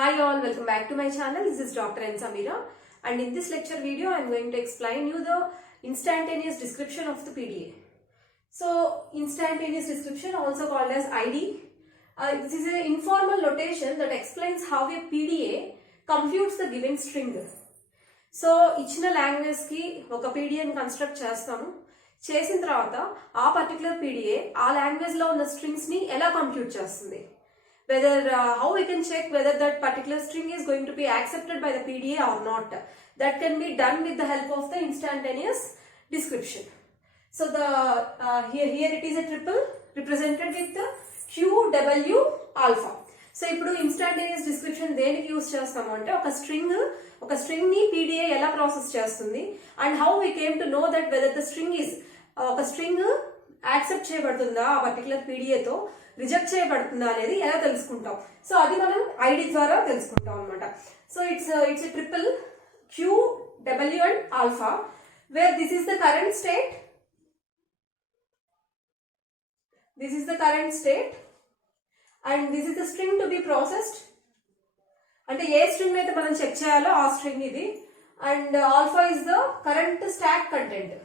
Hi all, welcome back to my channel. This is Dr. N. Samira, and in this lecture video I am going to explain you the instantaneous description of the PDA. So instantaneous description, also called as ID. This is an informal notation that explains how a PDA computes the given string. So ఇచ్చిన లాంగ్వేజ్ కి ఒక PDA ని కన్స్ట్రక్ట్ చేస్తాము. చేసిన తర్వాత ఆ particular PDA ఆ లాంగ్వేజ్ లో ఉన్న స్ట్రింగ్స్ ని ఎలా కంప్యూట్ చేస్తుంది. Whether how we can check whether that particular string is going to be accepted by the PDA or not. That can be done with the help of the instantaneous description. So the here it is a triple represented with the QW alpha. So ఇప్పుడు instantaneous description దేనికి యూస్ చేస్తాము అంటే ఒక స్ట్రింగ్ ని PDA ఎలా ప్రాసెస్ చేస్తుంది and how we came to know that whether the string is ఒక string accept చేయబడుతుందా ఆ పర్టికులర్ PDA తో రిజెక్ట్ చేయబడుతుందా అనేది ఎలా తెలుసుకుంటాం. సో అది మనం ఐడి ద్వారా తెలుసుకుంటాం అనమాట. So it's a triple Q W and alpha where this is the current state and this is the string to be processed. అంటే ఏ స్ట్రింగ్ అయితే మనం చెక్ చేయాలో ఆ స్ట్రింగ్ ఇది. And alpha is the current stack content.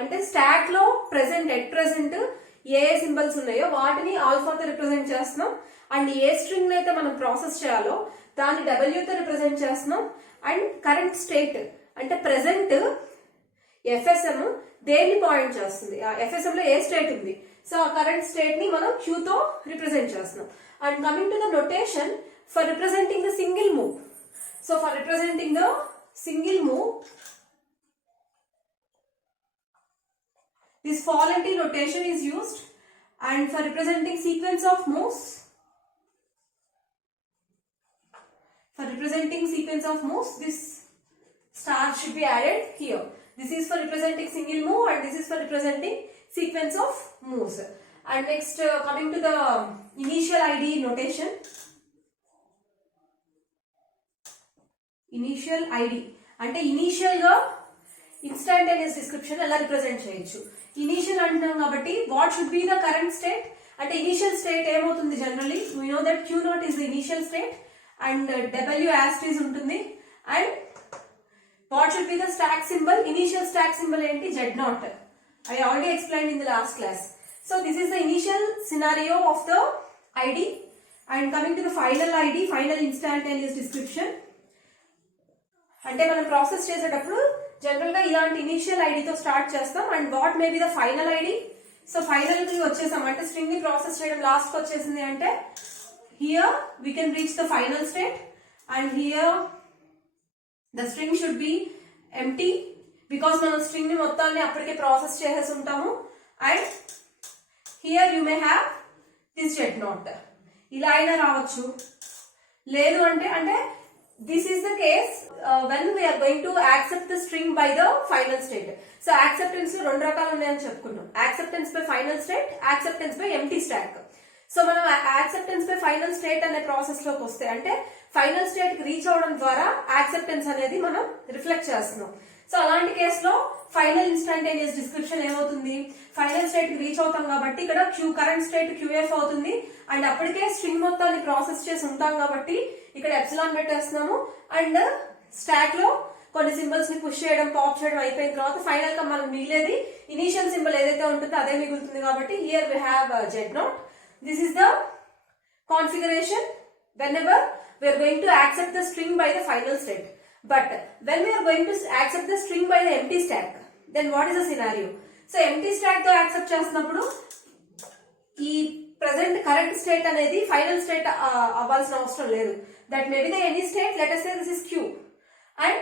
అంటే స్టాక్ లో ఎట్ ప్రెసెంట్ ఏ సింబల్స్ ఉన్నాయో వాటిని ఆల్ఫాతో రిప్రజెంట్ చేస్తున్నాం. అండ్ ఏ స్ట్రింగ్ అయితే మనం ప్రాసెస్ చేయాలో దాన్ని డబ్ల్యూతో రిప్రజెంట్ చేస్తున్నాం. అండ్ కరెంట్ స్టేట్ అంటే ప్రెసెంట్ ఎఫ్ఎస్ఎం దేన్ని పాయింట్ చేస్తుంది, ఆ ఎఫ్ఎస్ఎం లో ఏ స్టేట్ ఉంది, సో ఆ కరెంట్ స్టేట్ ని మనం క్యూతో రిప్రజెంట్ చేస్తున్నాం. And coming to the notation for representing the single move. So for representing the single move this for length notation is used, and for representing sequence of moves, this star should be added here. This is for representing single move and this is for representing sequence of moves. And next coming to the initial ID notation. Initial ID అంటే initial గా instantaneous description ఎలా represent చేయొచ్చు. Initial అంటున్నాం కాబట్టి what should be the current state అంటే initial state ఏమవుతుంది generally we know that Q naught is the initial state and W as it is ఉంటుంది. And what should be the stack symbol, initial stack symbol ఏంటి Z naught. I already explain in the last class. So this is the initial scenario of the ID. And coming to the final ID, final instantaneous description అంటే మనం ప్రాసెస్ చేసేటప్పుడు జనరల్ గా ఇలాంటి ఇనిషియల్ ఐడితో స్టార్ట్ చేస్తాం. And what may be the final ID. So final కి వచ్చేసాం అంటే స్ట్రింగ్ ని ప్రాసెస్ చేయడం లాస్ట్ కి వచ్చేసింది అంటే here we can reach the final state and here the string should be empty because మనం స్ట్రింగ్ ని మొత్తాన్ని అప్పటికే ప్రాసెస్ చేసేసి ఉంటాము. And here you may have this Z not. ఇలా అయినా రావచ్చు, లేదు అంటే this is the case when we are going to accept the string by the final state. So acceptance లో రెండు రకాలు ఉన్నాయని చెప్పుకున్నాం. Acceptance by final state, acceptance by empty stock. So మనం యాక్సెప్టెన్స్ బై ఫైనల్ స్టేట్ అనే ప్రాసెస్ లోకి వస్తే అంటే ఫైనల్ స్టేట్ కి రీచ్ అవడం ద్వారా యాక్సెప్టెన్స్ అనేది మనం రిఫ్లెక్ట్ చేస్తున్నాం. సో అలాంటి కేసులో ఫైనల్ ఇన్స్టాంటేనియస్ డిస్క్రిప్షన్ ఏమవుతుంది, ఫైనల్ స్టేట్ కి రీచ్ అవుతాం కాబట్టి ఇక్కడ కరెంట్ స్టేట్ QF అవుతుంది. అండ్ అప్పటికే స్ట్రింగ్ మొత్తాన్ని ప్రాసెస్ చేసి ఉంటాం కాబట్టి ఇక్కడ ఎప్సిలాన్ పెట్టేస్తున్నాము. అండ్ స్టాక్ లో కొన్ని సింబల్స్ ని పుష్ చేయడం, పాప్ చేయడం అయిపోయిన తర్వాత ఫైనల్ గా మనం మిగిలేది ఇనీషియల్ సింబల్ ఏదైతే ఉంటుందో అదే మిగులుతుంది. కాబట్టి here we have Z nought. This is the configuration whenever we are going to accept the string by the final state. But when we are going to accept the string by the empty stack, then what is the scenario? So empty stack తో యాక్సెప్ట్ చేస్తున్నప్పుడు ఈ present current state అనేది final state అవ్వాల్సిన అవసరం లేదు. That may be the any state. Let us say this is Q and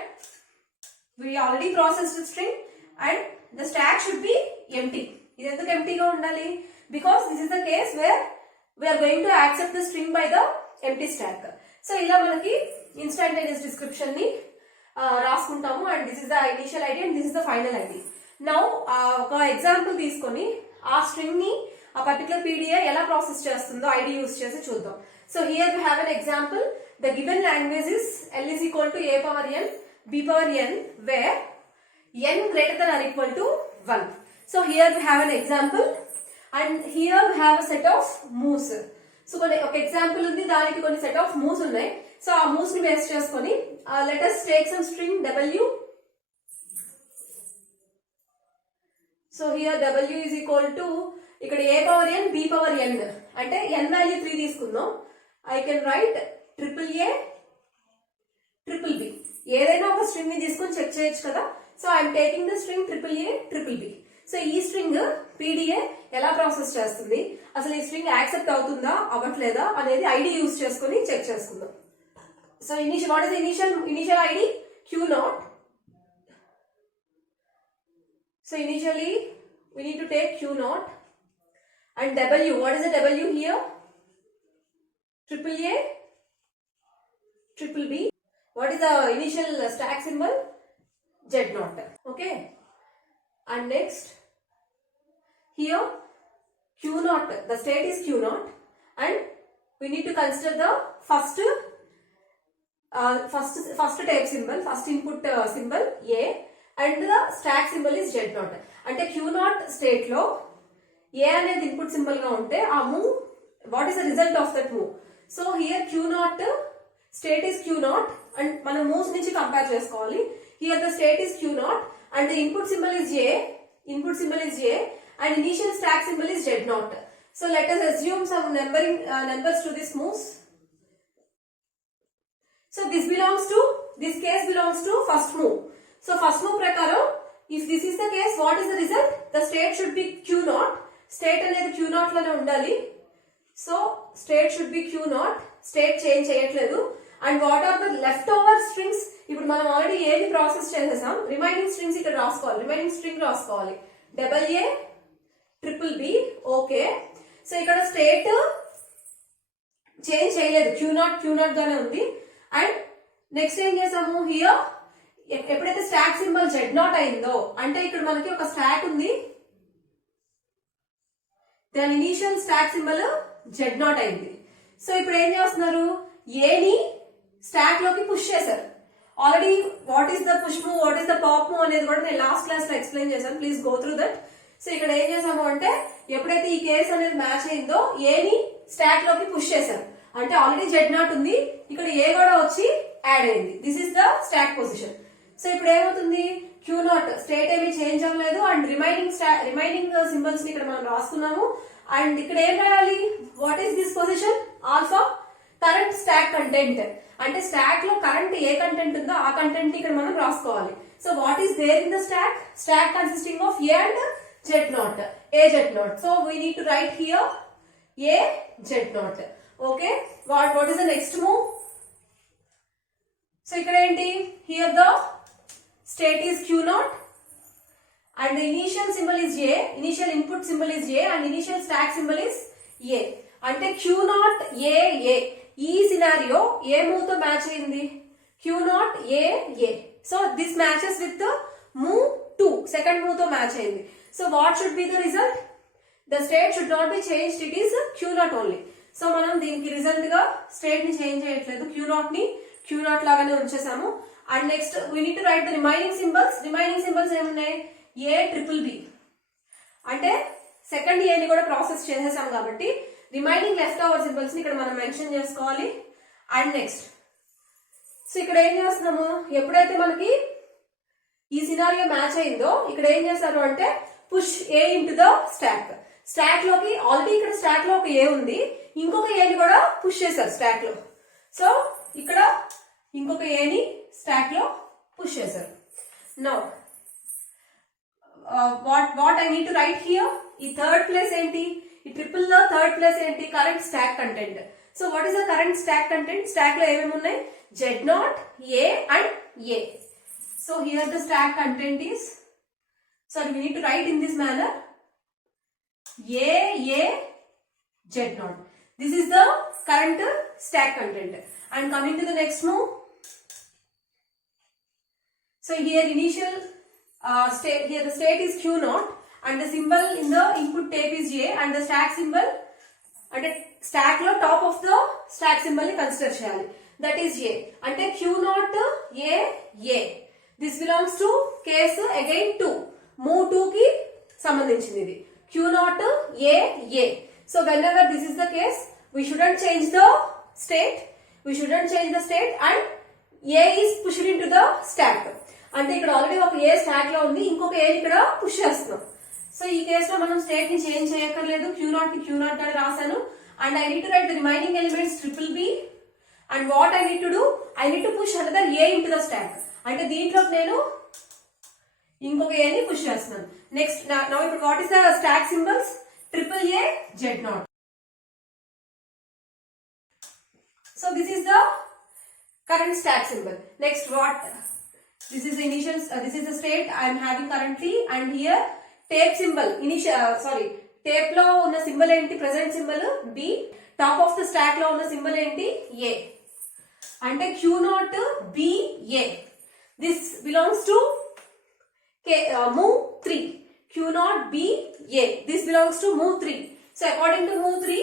we already processed the string and the stack should be empty. ఇది ఎందుకు ఎంప్టీగా ఉండాలి? Because this is the case where we are going to accept the string by the empty stack. So ఇలా మనకి instantaneous description ని రాసుకుంటాము. And this is the initial ID and this is the final ID. Now ఒక example తీసుకొని ఆ string ని ఆ particular PDA ఎలా ప్రాసెస్ చేస్తుందో ఐడి యూస్ చేసి చూద్దాం. So here we have an example. The given language is L is equal to A power n B power n where n greater than or equal to 1. So here we have an example. And here we have a set of moves. So కొన్ని ఒక ఎగ్జాంపుల్ ఉంది, దానికి కొన్ని set of moves ఉన్నాయి. సో ఆ మూవ్స్ ని బేస్ చేసుకొని let us take some string W. So here W is equal to ఇక్కడ a power n b power n అంటే n వాల్యూ 3 తీసుకుందాం. I can write AAA BB. ఏదైనా ఒక స్ట్రింగ్ ని తీసుకొని చెక్ చేయొచ్చు కదా. So I'm taking the string AAA BB. So ఈ స్ట్రింగ్ PDA ఎలా ప్రాసెస్ చేస్తుంది, అసలు ఈ స్ట్రింగ్ యాక్సెప్ట్ అవుతుందా అవ్వట్లేదా అనేది ఐడి యూజ్ చేసుకుని చెక్ చేసుకుందాం. So what is initial ID Q0. So initially we need to take Q0 and W. What is the W here? AAA BB. What is the initial stack symbol? Z0. Okay. And next here Q0. The state is Q0 and we need to consider the first type symbol, first input symbol A. And the stack symbol is Z0. అంటే Q0 state లో ఏ అనేది input symbol గా ఉంటే ఆ move, what is the result of that move. So here Q0 state is Q0 and మనం మూవ్స్ నుంచి కంపేర్ చేసుకోవాలి. Here the state is Q0 and the input symbol is J and initial stack symbol is Z0. So let us assume some numbers to this moves. So this case belongs to first move. So first move prakaram, if this is the case, what is the result? The state should be Q0. State అనేది Q0 లోనే ఉండాలి. So state should be Q0. State change చేయట్లేదు. And what are the leftover strings? ఇప్పుడు మనం ఆల్రెడీ ఏది ప్రాసెస్ చేసేసాం, remaining strings ఇక్కడ రాసుకోవాలి. రిమైనింగ్ స్ట్రింగ్ రాసుకోవాలి AA BB. ఓకే. సో ఇక్కడ స్టేట్ చేంజ్ చేయలేదు, Q0 గానే ఉంది. అండ్ నెక్స్ట్ ఏం చేసాము, హియర్ ఎప్పుడైతే స్టాక్ సింబల్ Z0 అయిందో అంటే ఇక్కడ మనకి ఒక స్టాక్ ఉంది, దాని ఇనిషియల్ స్టాక్ సింబల్ Z0 అయింది. సో ఇప్పుడు ఏం చేస్తున్నారు, ఏని స్టాక్ లోకి పుష్ చేశారు. Already what is the push move, what is the pop move అనేది కూడా నేను లాస్ట్ క్లాస్ లో ఎక్స్ప్లెయిన్ చేశాను. Please go through that. So ఇక్కడ ఏం చేసాము అంటే ఎప్పుడైతే ఈ కేస్ అనేది మ్యాచ్ అయిందో ఏని స్టాక్ లోకి పుష్ చేశారు. అంటే ఆల్రెడీ Z0 ఉంది, ఇక్కడ ఏ కూడా వచ్చి యాడ్ అయింది. This is the stock position. So ఇప్పుడు ఏమవుతుంది, Q0 స్టేట్ ఏమీ చేంజ్ అవ్వలేదు అండ్ రిమైనింగ్ సింబల్స్ ని ఇక్కడ మనం రాసుకున్నాము. అండ్ ఇక్కడ ఏం రాయాలి, what is this position, alpha current stack content. అంటే స్టాక్ లో కరెంట్ ఏ కంటెంట్ ఉందో ఆ కంటెంట్ ని ఇక్కడ మనం రాసుకోవాలి. So what is there in the stack consisting of A and Z0, AZ0. So we need to write here AZ0. Okay. What is the next move? So ఇక్కడ ఏంటి, here the state is Q0 and the initial symbol is A, initial input symbol is A and initial stack symbol is A. అంటే Q0 A. ఈ సినారియో ఏ మూవ్ తో మ్యాచ్ అయింది, Q0 A. So this matches with move 2, second move తో మ్యాచ్ అయింది. So what should be the result, the state should not be changed, it is Q0 only. So మనం దీనికి రిజల్ట్ గా స్టేట్ ని చేంజ్ చేయట్లేదు, Q0 లాగానే ఉంచేసాము. And next we need to write the remaining symbols ఏమున్నాయి, ABB. అంటే సెకండ్ ఏ ని కూడా ప్రాసెస్ చేసేసాం కాబట్టి రిమైనింగ్ లెఫ్ట్ ఓవర్ సింబల్స్ ని ఇక్కడ మనం మెన్షన్ చేసుకోవాలి. అండ్ నెక్స్ట్ సో ఇక్కడ ఏం చేస్తున్నాము, ఎప్పుడైతే మనకి ఈ సినారియో మ్యాచ్ అయిందో ఇక్కడ ఏం చేస్తారు అంటే push A into the stock లోకి. ఆల్రెడీ ఇక్కడ స్టాక్ లో ఒక A ఉంది, ఇంకొక A ని కూడా పుష్ చేశారు స్టాక్ లో. సో ఇక్కడ ఇంకొక A ని స్టాక్ లో పుష్ చేశారు. Now what I need to right here, ఈ థర్డ్ ప్లేస్ ఏంటి, ఈ ట్రిపుల్ లో థర్డ్ ప్లేస్ ఏంటి, current stack content. So what is the current stack content, stock లో ఏమేమి ఉన్నాయి, Z0, A and A. So here the stack content is, sorry, we need to write in this manner, A Z0. This is the current stack content. And coming to the next move, so here initial state, here the state is Q0 and the symbol in the input tape is A and the stack symbol అంటే stack లో top of the stack symbol ని కన్సిడర్ చేయాలి, that is A. అంటే Q0 A. This belongs to case again 2, మూవ్ 2 కి సంబంధించింది ఇది. Q naught A. So whenever this is the case, we shouldn't change the state. We shouldn't change the state and A is pushed into the stack. అంటే ఇక్కడ ఆల్రెడీ ఒక ఏ స్టాక్ లో ఉంది, ఇంకొక ఏ ఇక్కడ పుష్ చేస్తున్నాం. సో ఈ కేసులో మనం స్టేట్ ని చేంజ్ చేయక్కర్లేదు. Q naught ని Q naught అని రాశాను. And I need to write the remaining elements triple B. And what I need to do? I need to push another A into the stack. అంటే దీంట్లో నేను ఇంకొక A ని పుష్ చేస్తున్నాను. నెక్స్ట్ now ఇప్పుడు what is the stack symbols? Triple A Z naught. So this is the current stack symbol. Next what? This is the initial, this is the state I am having currently, and here tape symbol, tape లో ఉన్న సింబల్ ఏంటి? Present symbol B. Top of the stock లో ఉన్న సింబల్ ఏంటి? A. అంటే Q naught B A. This belongs to move 3. Q naught B A. This belongs to move 3. So according to move 3,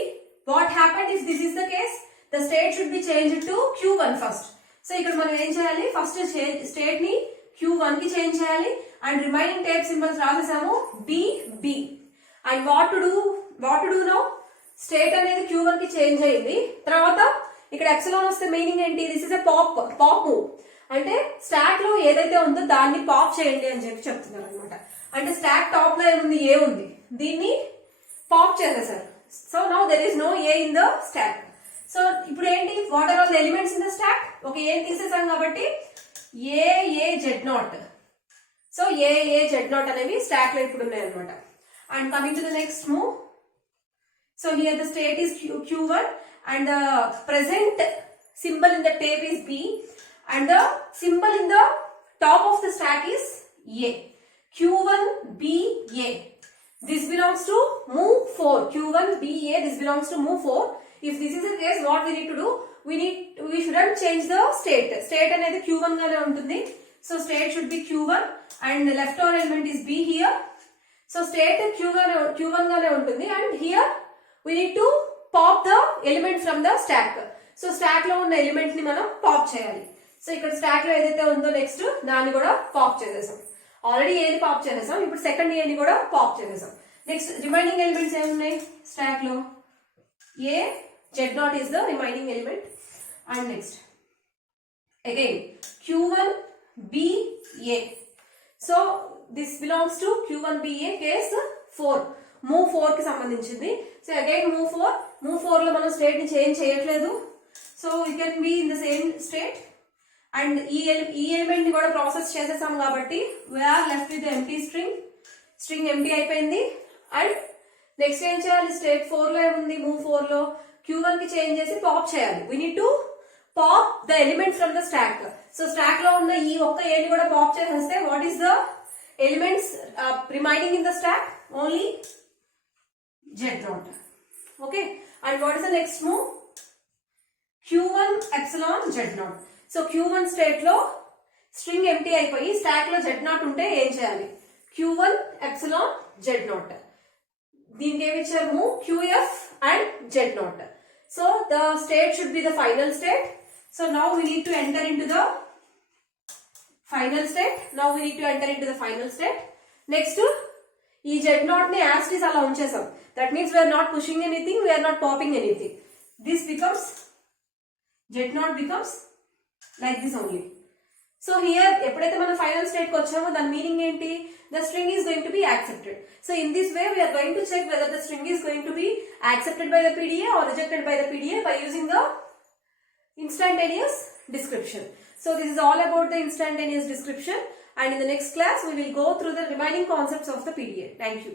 what happened if this is the case? The state should be changed to Q1 first. So ఇక్కడ మనం ఏం చేయాలి? First state ని Q1 కి change చేయాలి and remaining tape symbols రాసేసాము B B. And what to do now? State అనేది Q1 కి చేంజ్ అయింది. తర్వాత ఇక్కడ ఎప్సిలాన్ వస్తే మీనింగ్ ఏంటి? This is a pop move. అంటే స్టాక్ లో ఏదైతే ఉందో దాన్ని పాప్ చేయండి అని చెప్తున్నారు అనమాట. అంటే స్టాక్ టాప్ లో ఏముంది? ఏ ఉంది. దీన్ని పాప్ చేసేసారు. So now there is no A in the stack. So ఇప్పుడు ఏంటి? What are all the elements in the stack? ఒక ఏ తీసేసాం కాబట్టి A Z naught. So A Z naught అనేవి స్టాక్ లో ఇప్పుడు ఉన్నాయి అనమాట. And coming to the next move. So here the state is Q1 and the present symbol in the tape is B and the symbol in the top of the stack is A. Q1 B A. This belongs to move 4. Q1 B A. This belongs to move 4. If this is the case, what we need to do? We shouldn't change the state. State అనేది Q1 గానే ఉంటుంది. So state should be Q1 and the left over element is B here. So state Q1 గానే ఉంటుంది and here we need to pop the element from the stack. So stack లో ఉన్న ఎలిమెంట్ ని మనం పాప్ చేయాలి. సో ఇక్కడ స్టాక్ లో ఏదైతే ఉందో నెక్స్ట్ దాన్ని కూడా పాప్ చేసేసాం. ఆల్రెడీ ఏది పాప్ చేసేసాం, ఇప్పుడు సెకండ్ ఏ ని కూడా పాప్ చేసేసాం. నెక్స్ట్ రిమైనింగ్ ఎలిమెంట్స్ ఏమున్నాయి స్టాక్ లో? A Z naught is the remaining element. And next again Q1 B A. So this belongs to Q1 B A case 4. Move 4 కి సంబంధించింది. సో అగైన్ move 4 లో మనం స్టేట్ ని చేంజ్ చేయట్లేదు. So we can be in the same state. And ఈ ఎలిమెంట్ ని కూడా ప్రాసెస్ చేసేసాం కాబట్టి we are left with the empty string empty అయిపోయింది. అండ్ నెక్స్ట్ ఏం చేయాలి? స్టేట్ 4 లో ఏముంది? move 4 లో Q1 కి చేంజ్ చేసి పాప్ చేయాలి. we need to pop the element from the stack. So stock లో ఉన్న ఈ ఒక్క ఏ ని కూడా పాప్ చేసేస్తే what is the elements remaining in the stack? Only Z naught. Okay. And what is the next move? Q1 epsilon Z naught. So Q1 state లో string empty అయిపోయి స్టాక్ లో Z naught ఉంటే ఏం చేయాలి? Q1 epsilon Z naught. దీనికి ఏమి ఇచ్చారు? Move QF and Z naught. So the state should be the final state. So now we need to enter into the final state. Next ఈ Z naught ని as is అలా ఉంచేసాం. That means we are not pushing anything, we are not popping anything. This becomes Z naught becomes like this only. So here ఎప్పుడైతే మనం final state కి వచ్చామో దాని మీనింగ్ ఏంటి? The string is going to be accepted. So in this way we are going to check whether the string is going to be accepted by the PDA or rejected by the PDA by using the instantaneous description. So this is all about the instantaneous description, and in the next class we will go through the remaining concepts of the PDA. Thank you.